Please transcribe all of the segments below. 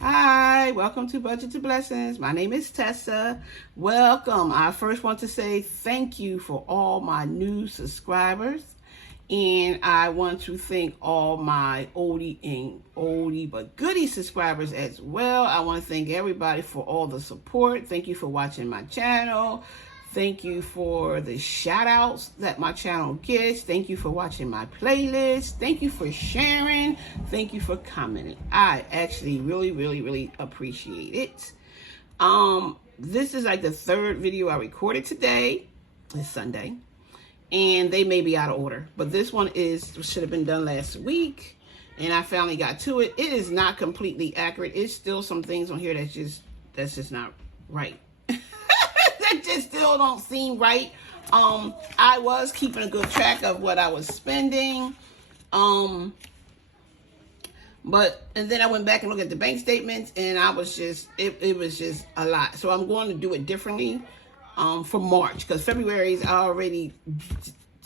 Hi, welcome to Budget to Blessings. My name is Tessa. Welcome. I first want to say thank you for all my new subscribers. And I want to thank all my oldie but goodie subscribers as well. I want to thank everybody for all the support. Thank you for watching my channel. Thank you for the shout outs that my channel gets. Thank you for watching my playlist. Thank you for sharing. Thank you for commenting. I actually really appreciate it. This is like the third video I recorded today. It's Sunday. And they may be out of order. But this one should have been done last week. And I finally got to it. It is not completely accurate. It's still some things on here that's just not right. That just still don't seem right. I was keeping a good track of what I was spending. And then I went back and looked at the bank statements, and I was just, it was just a lot. So I'm going to do it differently for March, because February is already,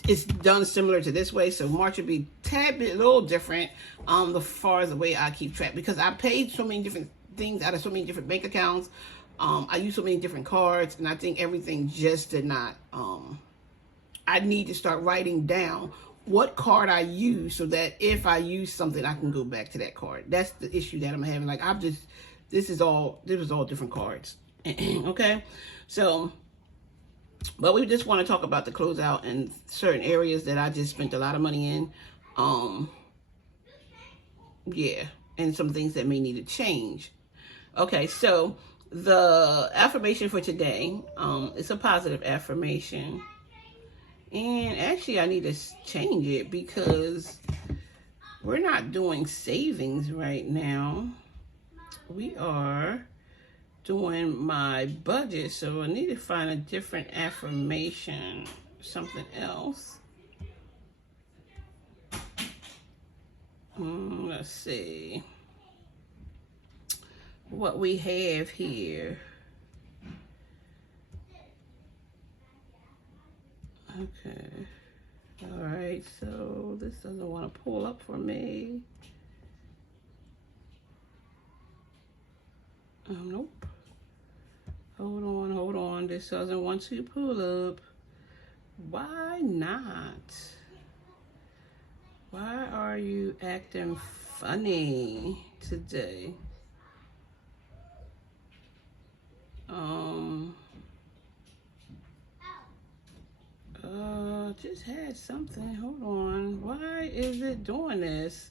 it's done similar to this way. So March would be a little different as far as the way I keep track, because I paid so many different things out of so many different bank accounts. I use so many different cards, and I think everything just did not, I need to start writing down what card I use, so that if I use something, I can go back to that card. That's the issue that I'm having. Like, this was all different cards. Okay. So, but we just want to talk about the closeout and certain areas that I just spent a lot of money in. Yeah. And some things that may need to change. Okay. So the affirmation for today, it's a positive affirmation. And actually, I need to change it, because we're not doing savings right now. We are doing my budget. So I need to find a different affirmation, something else. Let's see what we have here. Okay. All right. So this doesn't want to pull up for me. Nope. Hold on. This doesn't want to pull up. Why not? Why are you acting funny today? Just had something. Hold on. Why is it doing this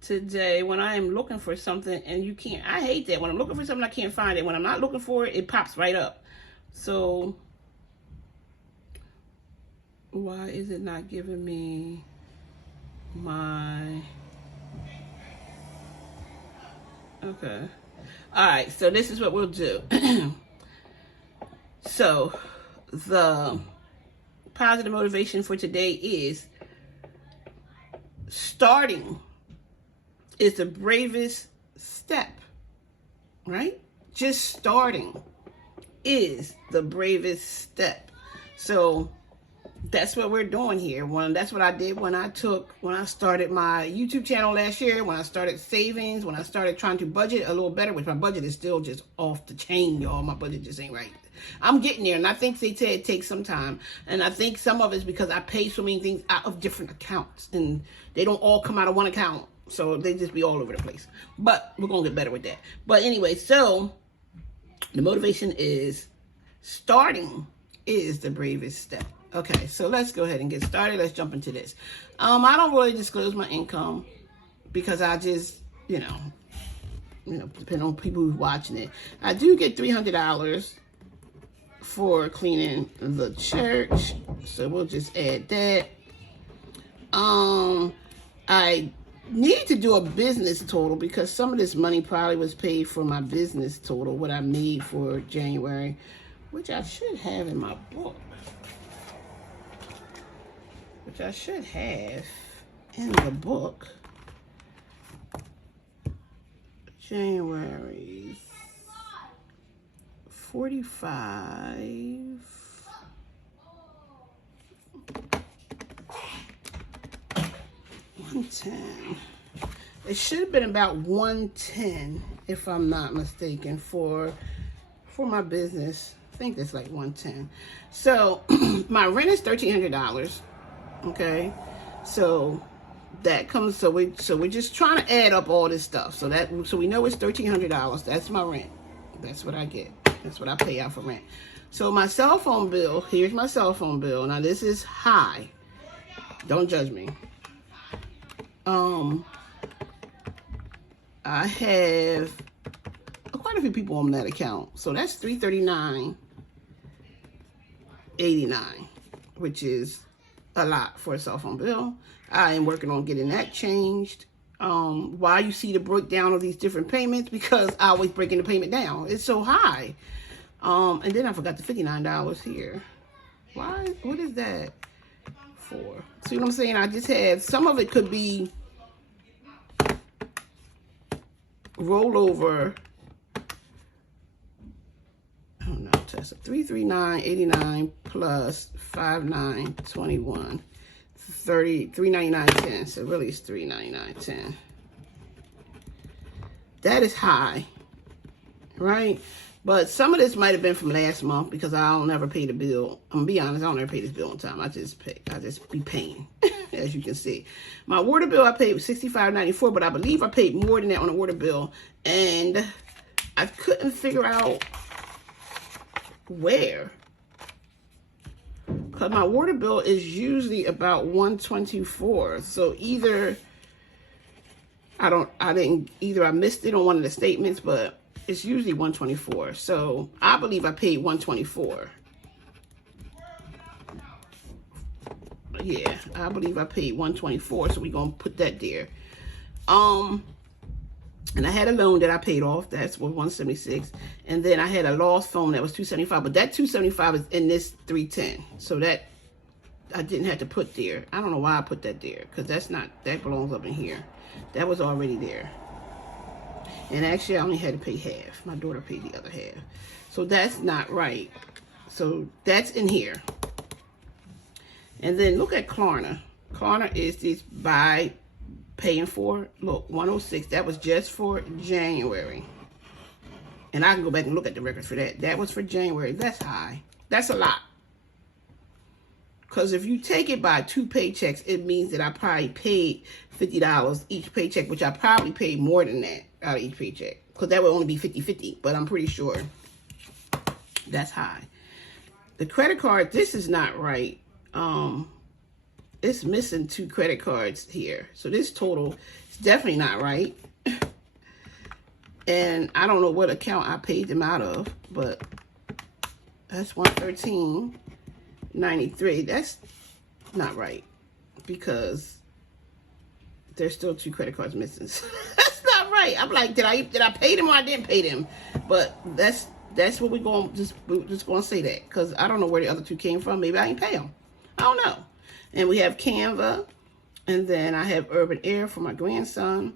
today when I am looking for something and you can't? I hate that. When I'm looking for something, I can't find it. When I'm not looking for it, it pops right up. So why is it not giving me my... Okay. All right. So this is what we'll do. So the positive motivation for today is: starting is the bravest step, right? Just starting is the bravest step. So that's what we're doing here. That's what I did when I started my YouTube channel last year, when I started savings, when I started trying to budget a little better, which my budget is still just off the chain, y'all. My budget just ain't right. I'm getting there, and I think they say it takes some time. And I think some of it's because I pay so many things out of different accounts, and they don't all come out of one account. So they just be all over the place. But we're going to get better with that. But anyway, so the motivation is: starting is the bravest step. Okay, so let's go ahead and get started. Let's jump into this. I don't really disclose my income, because I just, depending on people who's watching it. I do get $300 for cleaning the church, so we'll just add that. I need to do a business total, because some of this money probably was paid for my business total, what I made for January, which I should have in my book. Which I should have in the book. January 45. 110. It should have been about 110, if I'm not mistaken, for my business. I think that's like 110. So my rent is $1,300. Okay, so that comes. So we're just trying to add up all this stuff. So we know it's $1,300. That's my rent. That's what I get. That's what I pay out for rent. So my cell phone bill. Here's my cell phone bill. Now this is high. Don't judge me. I have quite a few people on that account. So that's $339.89, which is a lot for a cell phone bill. I am working on getting that changed. Why you see the breakdown of these different payments? Because I always breaking the payment down. It's so high. And then I forgot the $59 here. Why? What is that for? See what I'm saying? I just have, some of it could be rollover. I don't know. Tessa. $339.89 plus $59.21. $399.10. So really it's $399.10. That is high, right? But some of this might have been from last month because I don't ever pay the bill. I'm gonna be honest, I don't ever pay this bill on time. I just be paying, as you can see. My water bill I paid $65.94, but I believe I paid more than that on the water bill, and I couldn't figure out where. Because my water bill is usually about $124. So either I missed it on one of the statements, but it's usually $124. So I believe I paid $124. Yeah, I believe I paid $124. So we're gonna put that there. And I had a loan that I paid off. That's was $176. And then I had a lost phone that was $275. But that $275 is in this $310. So that I didn't have to put there. I don't know why I put that there, because that belongs up in here. That was already there. And actually I only had to pay half. My daughter paid the other half. So that's not right. So that's in here. And then look at Klarna. Klarna is this by paying for. Look, 106. That was just for January. And I can go back and look at the records for that. That was for January. That's high. That's a lot. Because if you take it by 2 paychecks, it means that I probably paid $50 each paycheck, which I probably paid more than that out of each paycheck. Because that would only be 50-50, but I'm pretty sure that's high. The credit card, this is not right. It's missing 2 credit cards here. So this total is definitely not right. And I don't know what account I paid them out of, but that's $113.93. That's not right, because there's still 2 credit cards missing. That's not right. I'm like, did I pay them or I didn't pay them? But that's what we're just gonna say that, because I don't know where the other 2 came from. Maybe I didn't pay them. I don't know. And we have Canva, and then I have Urban Air for my grandson,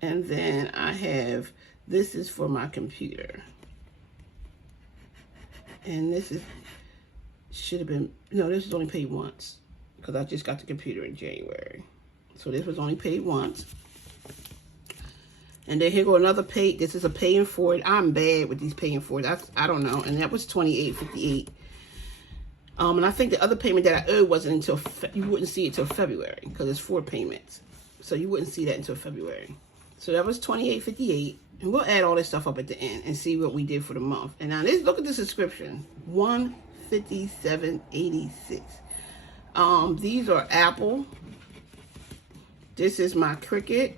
and then I have, this is for my computer. And this should have been, no, this was only paid once, because I just got the computer in January. So this was only paid once. And then here go another pay. This is a paying for it. I'm bad with these paying for it. I don't know. And that was $28.58. And I think the other payment that I owed wasn't until, you wouldn't see it till February, because it's 4 payments. So you wouldn't see that until February. So that was $28.58. And we'll add all this stuff up at the end and see what we did for the month. And now let's look at the subscription. $157.86. These are Apple. This is my Cricket.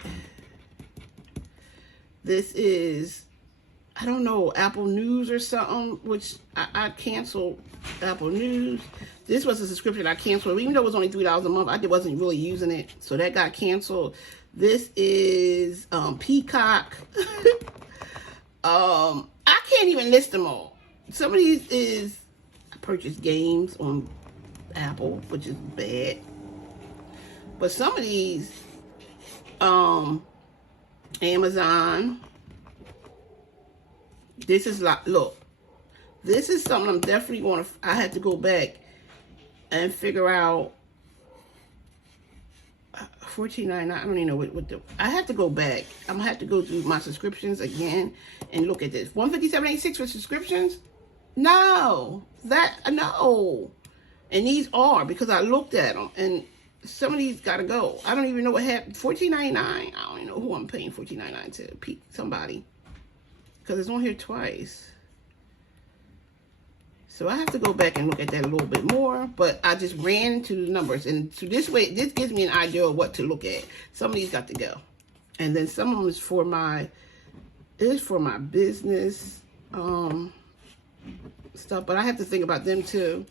This is, I don't know, Apple News or something, which I canceled Apple News. This was a subscription I canceled, even though it was only $3 a month. I wasn't really using it, so that got canceled. This is Peacock. I can't even list them all. Some of these is, I purchased games on Apple, which is bad. But some of these, Amazon. This is like, look, this is something I'm definitely going to, I had to go back and figure out $14.99. I don't even know what the. I have to go back. I'm gonna have to go through my subscriptions again and look at this. $157.86 for subscriptions. No, no. And these are, because I looked at them, and some of these gotta go. I don't even know what happened. $14.99. I don't even know who I'm paying $14.99 to. Somebody, because it's on here twice. So I have to go back and look at that a little bit more, but I just ran into the numbers. And so this way, this gives me an idea of what to look at. Some of these got to go. And then some of them is for my business stuff, but I have to think about them too.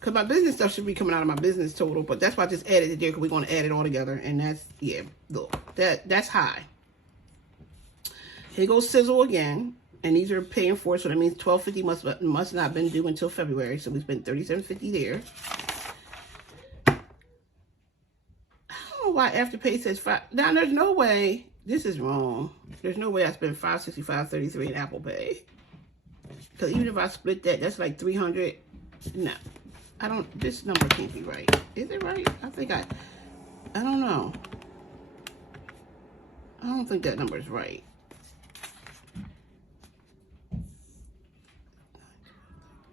Because my business stuff should be coming out of my business total, but that's why I just added it there, because we're going to add it all together. And that's, yeah, look, that's high. Here goes Sizzle again. And these are paying for it, so that means $12.50 must not have been due until February. So we spent $37.50 there. I don't know why Afterpay says $5. Now there's no way. This is wrong. There's no way I spent $565.33 in Apple Pay. Because even if I split that, that's like $300. No, I don't. This number can't be right. Is it right? I don't know. I don't think that number is right.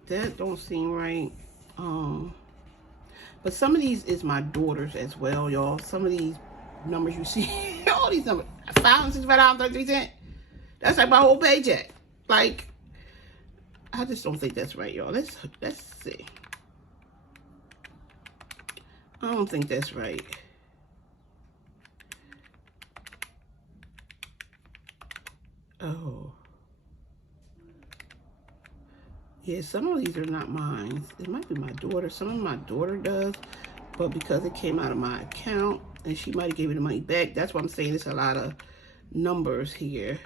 That don't seem right. But some of these is my daughter's as well, y'all. Some of these numbers you see, all these numbers, $565.33. That's like my whole paycheck. Like, I just don't think that's right, y'all. Let's see. I don't think that's right. Oh. Yeah, some of these are not mine. It might be my daughter. Some of my daughter does, but because it came out of my account and she might have gave me the money back, that's why I'm saying it's a lot of numbers here.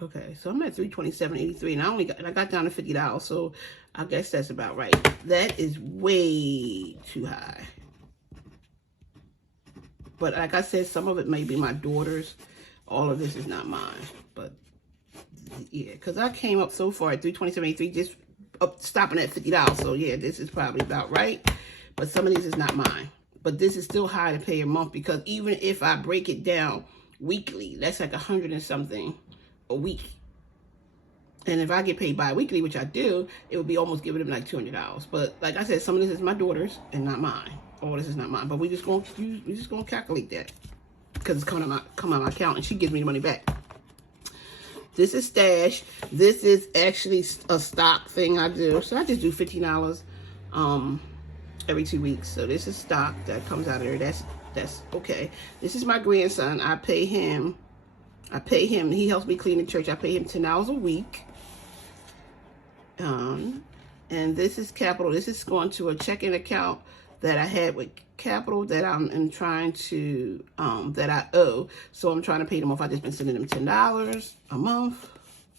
Okay, so I'm at $327.83, and I got down to $50, so I guess that's about right. That is way too high. But like I said, some of it may be my daughter's. All of this is not mine. But yeah, because I came up so far at $327.83, just up, stopping at $50. So yeah, this is probably about right. But some of these is not mine. But this is still high to pay a month, because even if I break it down weekly, that's like $100 and something a week. And if I get paid bi-weekly, which I do, it would be almost giving them like $200. But like I said, some of this is my daughter's and not mine. All this is not mine. But we're just gonna calculate that, because it's coming out of my account, and she gives me the money back. This is stash. This is actually a stock thing I do. So I just do $15 every 2 weeks. So this is stock that comes out of there. That's okay. This is my grandson. I pay him. He helps me clean the church. I pay him $10 a week. And this is capital. This is going to a checking account that I had with Capital that I'm trying to, that I owe. So I'm trying to pay them off. I just been sending them $10 a month.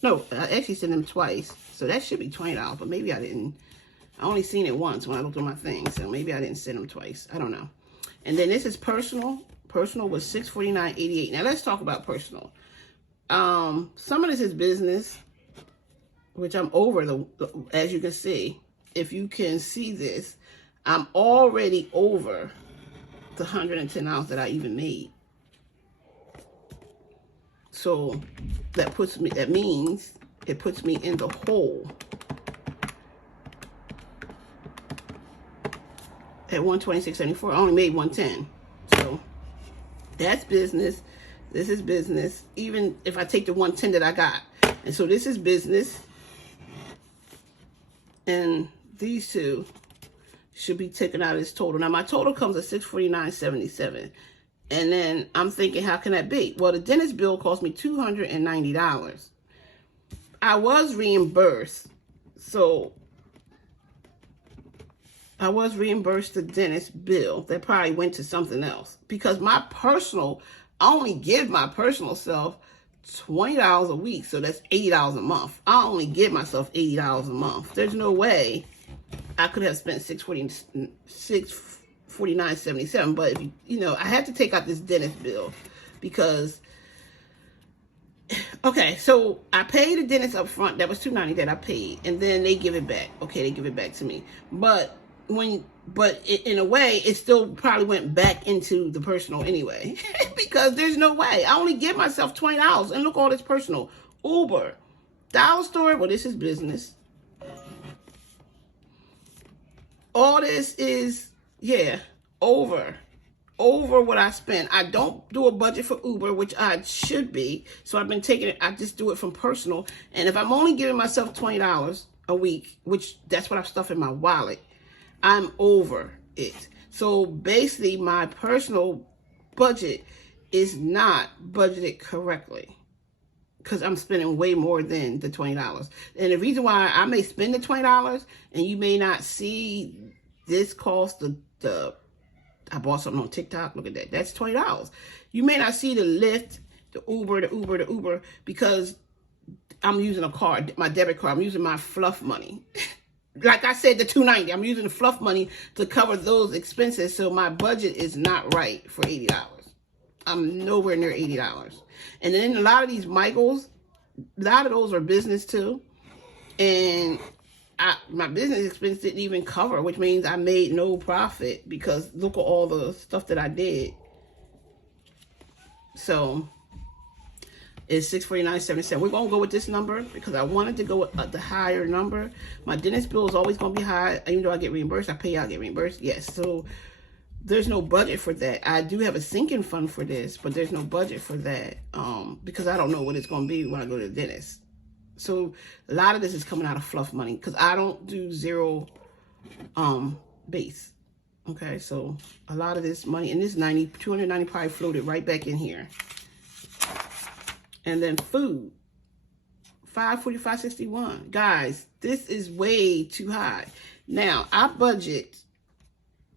No, I actually sent them twice. So that should be $20, but maybe I didn't. I only seen it once when I looked at my thing. So maybe I didn't send them twice. I don't know. And then this is personal. Personal was $649.88. Now let's talk about personal. Some of this is business, which I'm over as you can see. If you can see this, I'm already over the $110 that I even made. So that means it puts me in the hole at $126.74. I only made $110. So that's business. This is business. Even if I take the $110 that I got. And so this is business. And these two should be taken out of this total. Now my total comes at $649.77. And then I'm thinking, how can that be? Well, the dentist bill cost me $290. I was reimbursed. So I was reimbursed the dentist bill. That probably went to something else. Because my personal, I only give my personal self $20 a week. So that's $80 a month. I only give myself $80 a month. There's no way I could have spent $649.77, but if you know, I had to take out this dentist bill because Okay, so I paid the dentist up front. That was $290 that I paid, and then they give it back. Okay, they give it back to me. But in a way, it still probably went back into the personal anyway, because there's no way. I only give myself $20, and look, all this personal. Uber, dollar store. Well, this is business. All this is, yeah, over what I spend. I don't do a budget for Uber, which I should be. So I've been taking it. I just do it from personal. And if I'm only giving myself $20 a week, which that's what I've stuffed in my wallet, I'm over it. So basically, my personal budget is not budgeted correctly, because I'm spending way more than the $20. And the reason why I may spend the $20 and you may not see this cost, I bought something on TikTok, look at that, that's $20. You may not see the Lyft, the Uber, because I'm using a card, my debit card, I'm using my fluff money. Like I said, the $290, I'm using the fluff money to cover those expenses, so my budget is not right for $80. I'm nowhere near $80. And then a lot of these Michaels, a lot of those are business too. And my business expense didn't even cover, which means I made no profit, because look at all the stuff that I did. So it's $649.77. We're going to go with this number because I wanted to go with the higher number. My dentist bill is always going to be high. Even though I get reimbursed, I pay out, get reimbursed. Yes, so there's no budget for that. I do have a sinking fund for this, but there's no budget for that because I don't know what it's going to be when I go to the dentist. So a lot of this is coming out of fluff money, because I don't do zero base. Okay, so a lot of this money, and this $290 probably floated right back in here. And then food, $545.61. Guys, this is way too high. Now, I budget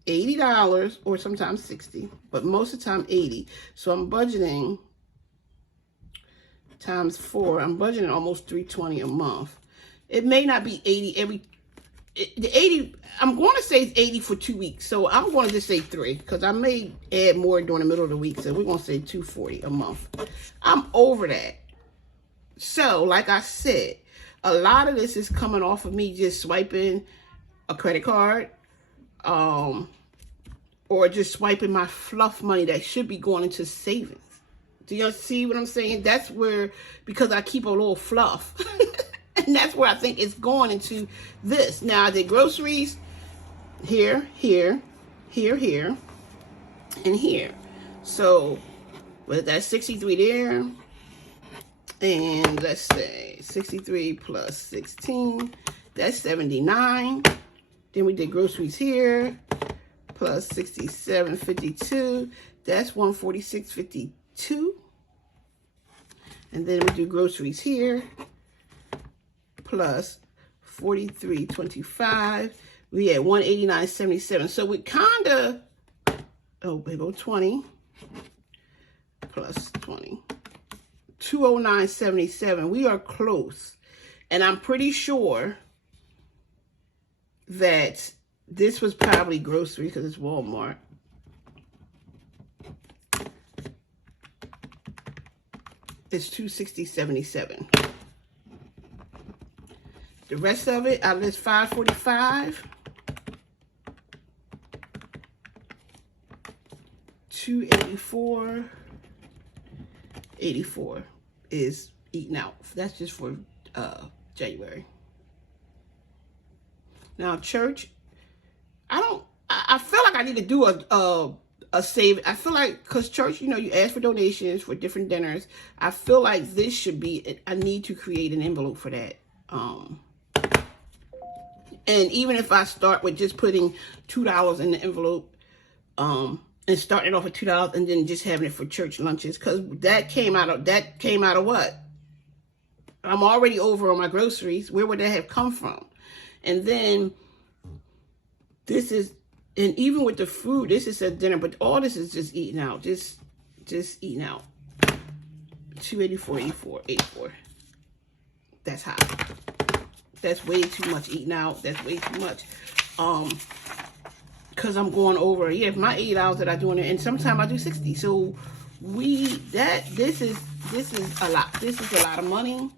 $80 or sometimes $60, but most of the time $80. So I'm budgeting times 4. I'm budgeting almost $320 a month. It may not be 80 the 80. I'm going to say it's 80 for 2 weeks. So I'm going to just say 3, because I may add more during the middle of the week. So we're going to say $240 a month. I'm over that. So like I said, a lot of this is coming off of me just swiping a credit card, or just swiping my fluff money that should be going into savings. Do y'all see what I'm saying? That's where, because I keep a little fluff. And that's where I think it's going into this. Now, I did groceries here, here, here, here, and here. So, with that 63 there, and let's say 63 plus 16, that's 79. Then we did groceries here, plus 67.52, that's 146.52. And then we do groceries here, plus 43.25. We had 189.77. So we kind of, oh, we go 20 plus 20, 209.77. We are close. And I'm pretty sure that this was probably grocery, because it's Walmart. It's 260.77. The rest of it, out of this 545, 284.84 is eaten out. That's just for January. Now church, I feel like I need to do a save. I feel like, because church, you know, you ask for donations for different dinners. I feel like this should be, I need to create an envelope for that. And even if I start with just putting $2 in the envelope, and starting off with $2 and then just having it for church lunches, because that came out of what? I'm already over on my groceries. Where would that have come from? And then this is, and even with the food, this is a dinner, but all this is just eating out, just eating out. 284.84. That's high. That's way too much eating out. That's way too much. Because I'm going over. Yeah, my $80 that I do in it, and sometimes I do 60. So this is a lot. This is a lot of money.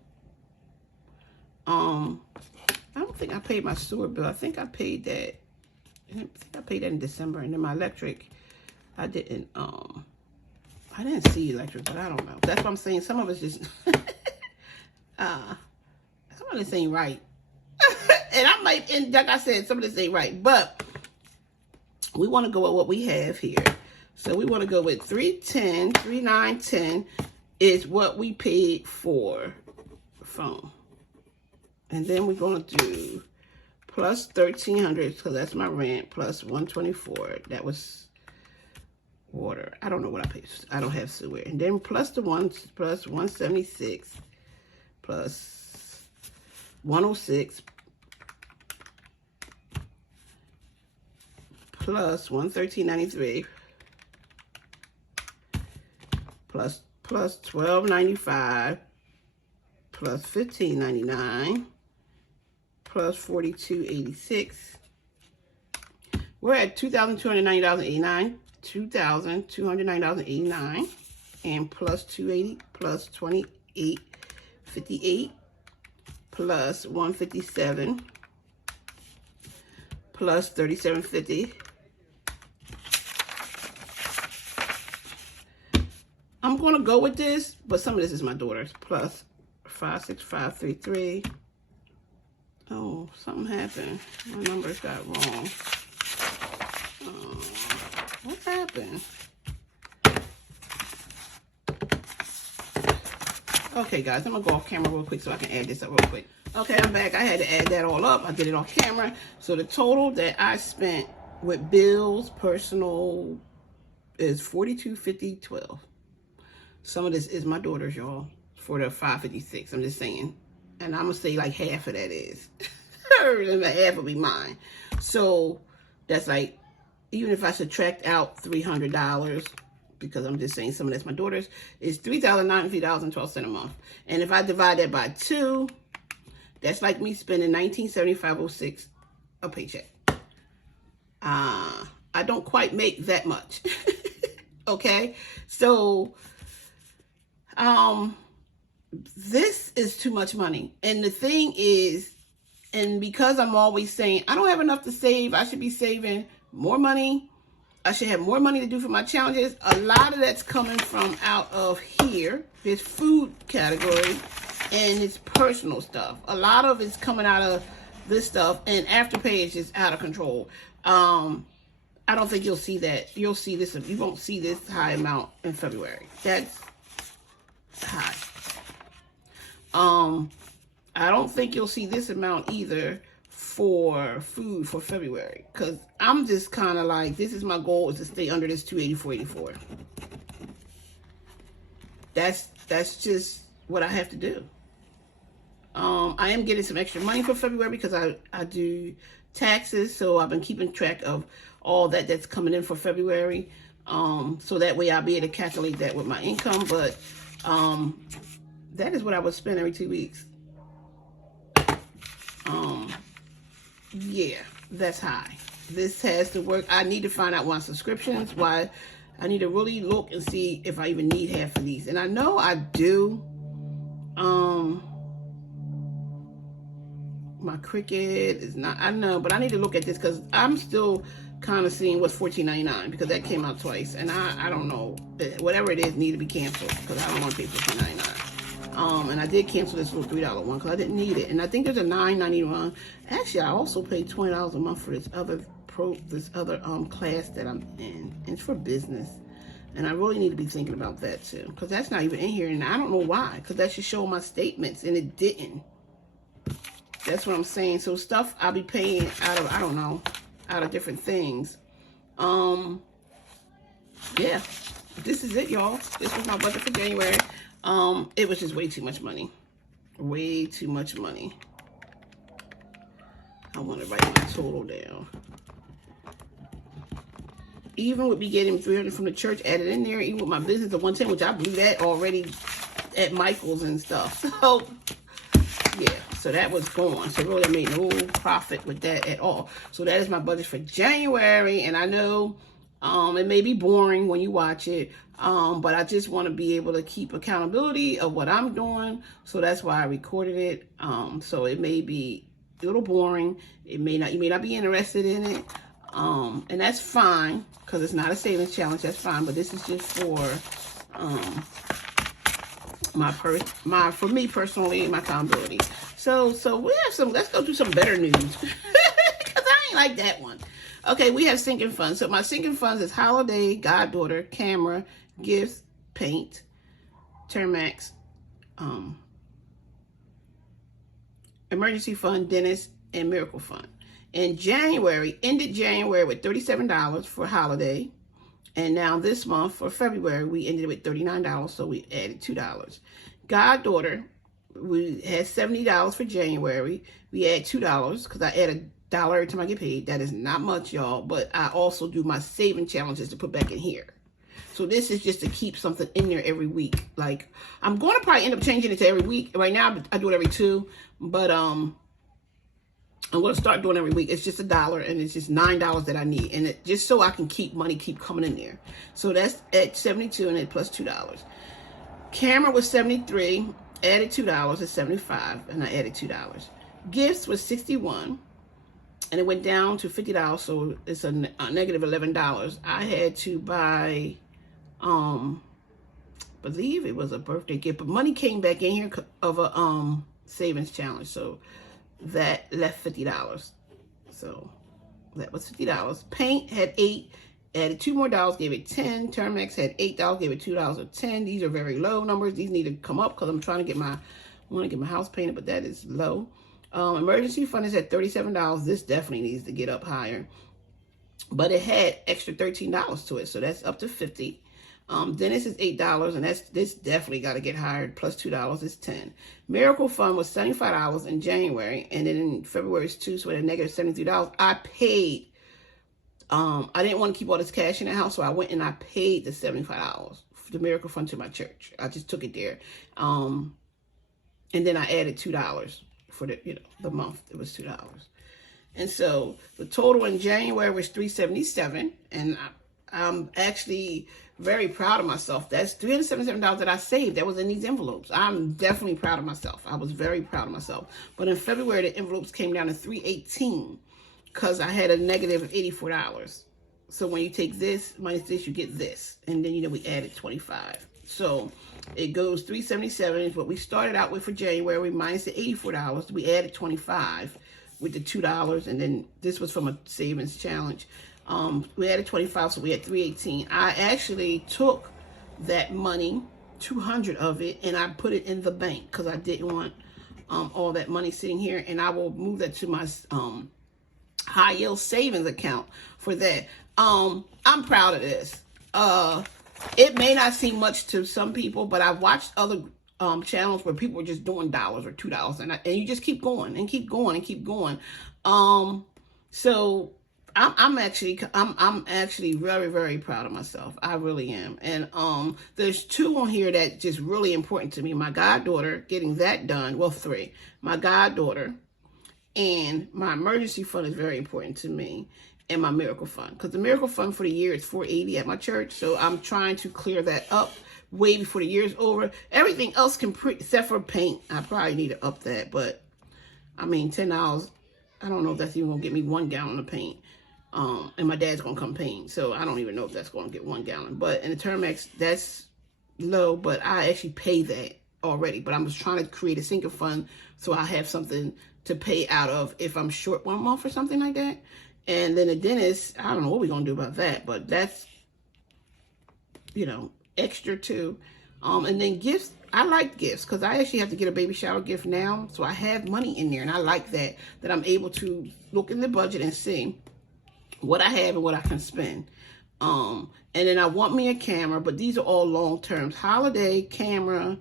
I don't think I paid my sewer bill. I think I paid that. In December, and then my electric, I didn't see electric, but I don't know. That's what I'm saying. Some of it's just some of this ain't right. And like I said, some of this ain't right, but we want to go with what we have here. So we want to go with 310, 3910 is what we paid for phone. And then we're going to do plus 1,300, because that's my rent, plus 124. That was water. I don't know what I paid. I don't have sewer. And then plus 176, plus 106, plus 113.93, plus 12.95, plus 15.99, plus 42.86. We're at $2,290.89, $2,290.89, and plus 280, plus 28.58, plus 157, plus 37.50. I'm going to go with this, but some of this is my daughter's. Plus 56533. Oh, something happened. My numbers got wrong. What happened? Okay, guys, I'm going to go off camera real quick so I can add this up real quick. Okay, I'm back. I had to add that all up. I did it on camera. So the total that I spent with bills, personal, is $42.50.12. Some of this is my daughter's, y'all, for the $556. I'm just saying. And I'm going to say like half of that is. And the half will be mine. So that's like, even if I subtract out $300, because I'm just saying some of that's my daughter's, it's $3,093.12 a month. And if I divide that by 2, that's like me spending $1975.06 a paycheck. I don't quite make that much. Okay? So this is too much money. And the thing is, and because I'm always saying, I don't have enough to save, I should be saving more money. I should have more money to do for my challenges. A lot of that's coming from out of here, this food category, and it's personal stuff. A lot of it's coming out of this stuff, and Afterpay is just out of control. I don't think you'll see that. You'll see this. You won't see this high amount in February. That's high. I don't think you'll see this amount either for food for February, because I'm just kind of like, this is my goal, is to stay under this $284.84. That's just what I have to do. I am getting some extra money for February because I do taxes, so I've been keeping track of all that's coming in for February, so that way I'll be able to calculate that with my income. But that is what I would spend every 2 weeks. Yeah, that's high. This has to work. I need to find out my subscriptions, why I need to really look and see if I even need half of these. And I know I do. My Cricket is not, I know, but I need to look at this because I'm still kind of seeing what's $14.99, because that came out twice. And I don't know, whatever it is need to be canceled, because I don't want to pay $14.99. And I did cancel this little $3 one because I didn't need it. And I think there's a $9.91. Actually, I also paid $20 a month for this other class that I'm in. And it's for business. And I really need to be thinking about that too, because that's not even in here. And I don't know why, because that should show my statements, and it didn't. That's what I'm saying. So stuff I'll be paying out of, I don't know, out of different things. Yeah, this is it, y'all. This was my budget for January. It was just way too much money. Way too much money. I want to write my total down. Even with me getting $300 from the church added in there, even with my business of 110, which I blew that already at Michael's and stuff. So, yeah, so that was gone. So really I made no profit with that at all. So that is my budget for January. And I know It may be boring when you watch it, but I just want to be able to keep accountability of what I'm doing. So that's why I recorded it. So it may be a little boring. You may not be interested in it. And that's fine because it's not a savings challenge. That's fine. But this is just for for me personally, my accountability. So we have some. Let's go do some better news because I ain't like that one. Okay, we have sinking funds. So my sinking funds is holiday, goddaughter, camera, gifts, paint, Termax, emergency fund, dentist, and miracle fund. In January, ended January with $37 for holiday. And now this month for February, we ended with $39, so we added $2. Goddaughter, we had $70 for January. We add $2 because I add $1 every time I get paid. That is not much, y'all, but I also do my saving challenges to put back in here. So this is just to keep something in there every week. Like, I'm going to probably end up changing it to every week. Right now, I do it every 2, but I'm going to start doing every week. It's just $1, and it's just $9 that I need. And it just so I can keep money keep coming in there. So that's at $72 and it plus $2. Camera was $73, added $2 is $75, and I added $2. Gifts was $61, and it went down to $50, so it's a negative $11. I had to buy, believe it was a birthday gift, but money came back in here of a savings challenge, so that left $50. So that was $50. Paint had $8, added $2 more, gave it $10. Termax had $8, gave it $2 or $10. These are very low numbers. These need to come up because I'm trying to get my house painted, but that is low. Emergency fund is at $37. This definitely needs to get up higher, but it had extra $13 to it, so that's up to $50. Dentist is $8, and this definitely got to get higher. Plus $2 is $10. Miracle Fund was $75 in January, and then in February it's $2, so at a negative $73. I paid. I didn't want to keep all this cash in the house, so I went and I paid the $75 for the Miracle Fund to my church. I just took it there, and then I added $2 for the month. It was $2, and so the total in January was $377, and I'm actually very proud of myself. That's $377 that I saved. That was in these envelopes. I'm definitely proud of myself. I was very proud of myself. But in February, the envelopes came down to $318 because I had a negative of $84. So when you take this minus this, you get this. And then, we added $25. So it goes $377 is what we started out with for January minus the $84. We added $25 with the $2. And then this was from a savings challenge. We added $25, so we had $318. I actually took that money, 200 of it, and I put it in the bank because I didn't want all that money sitting here, and I will move that to my high yield savings account for that. I'm proud of this. It may not seem much to some people, but I've watched other channels where people are just doing $1 or $2, and you just keep going and keep going and keep going. So I'm actually very, very proud of myself. I really am. And there's 2 on here that just really important to me. My goddaughter, getting that done. Well, 3. My goddaughter and my emergency fund is very important to me, and my miracle fund. Because the miracle fund for the year is $480 at my church. So I'm trying to clear that up way before the year's over. Everything else can except for paint. I probably need to up that. But, I mean, $10, I don't know if that's even going to get me 1 gallon of paint. And my dad's going to come paint. So I don't even know if that's going to get 1 gallon. But in the Termax, that's low. But I actually pay that already. But I'm just trying to create a sinking fund so I have something to pay out of if I'm short 1 month or something like that. And then the dentist, I don't know what we're going to do about that. But that's, extra too. And then gifts. I like gifts because I actually have to get a baby shower gift now. So I have money in there. And I like that I'm able to look in the budget and see what I have and what I can spend. And then I want me a camera, but these are all long terms. Holiday, camera,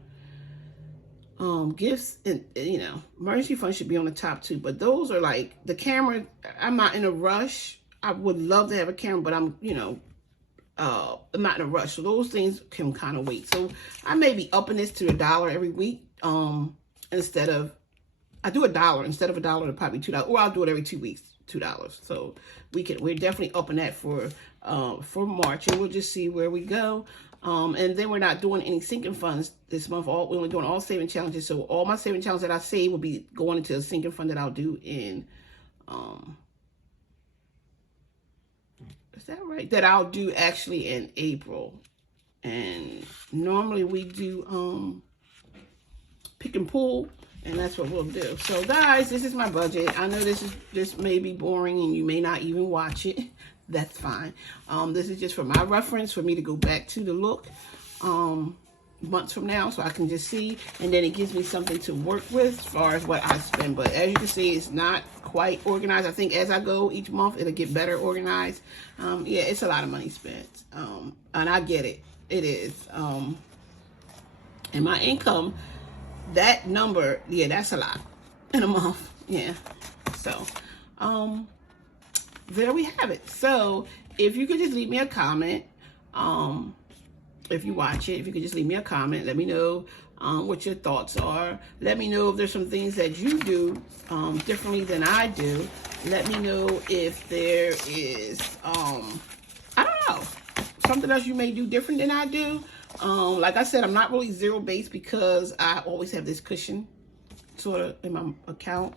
gifts, and emergency fund should be on the top 2. But those are like the camera. I'm not in a rush. I would love to have a camera, but I'm not in a rush. So those things can kind of wait. So I may be upping this to $1 every week. Instead of I do $1 instead of $1 to probably $2, or I'll do it every 2 weeks. $2. So we're definitely upping that for March, and we'll just see where we go. And then we're not doing any sinking funds this month. We're only doing all saving challenges. So all my saving challenges that I save will be going into a sinking fund that I'll do in, is that right? That I'll do actually in April. And normally we do pick and pull, and that's what we'll do. So guys, this is my budget. I know this may be boring and you may not even watch it. That's fine. This is just for my reference, for me to go back to the look months from now, so I can just see, and then it gives me something to work with as far as what I spend. But as you can see, it's not quite organized. I think as I go each month, it'll get better organized. Yeah, it's a lot of money spent, and I get it. It is. And my income, that number, yeah, that's a lot in a month. Yeah. So, there we have it. So if you could just leave me a comment, if you watch it, if you could just leave me a comment, let me know what your thoughts are. Let me know if there's some things that you do differently than I do. Let me know if there is, I don't know, something else you may do different than I do. Like I said, I'm not really zero based because I always have this cushion sort of in my account.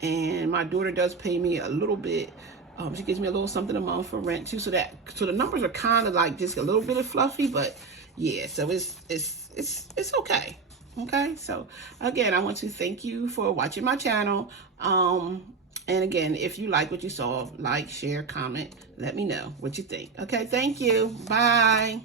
And my daughter does pay me a little bit. She gives me a little something a month for rent too. So the numbers are kind of like just a little bit of fluffy, but yeah, so it's okay. Okay. So again, I want to thank you for watching my channel. And again, if you like what you saw, like, share, comment, let me know what you think. Okay. Thank you. Bye.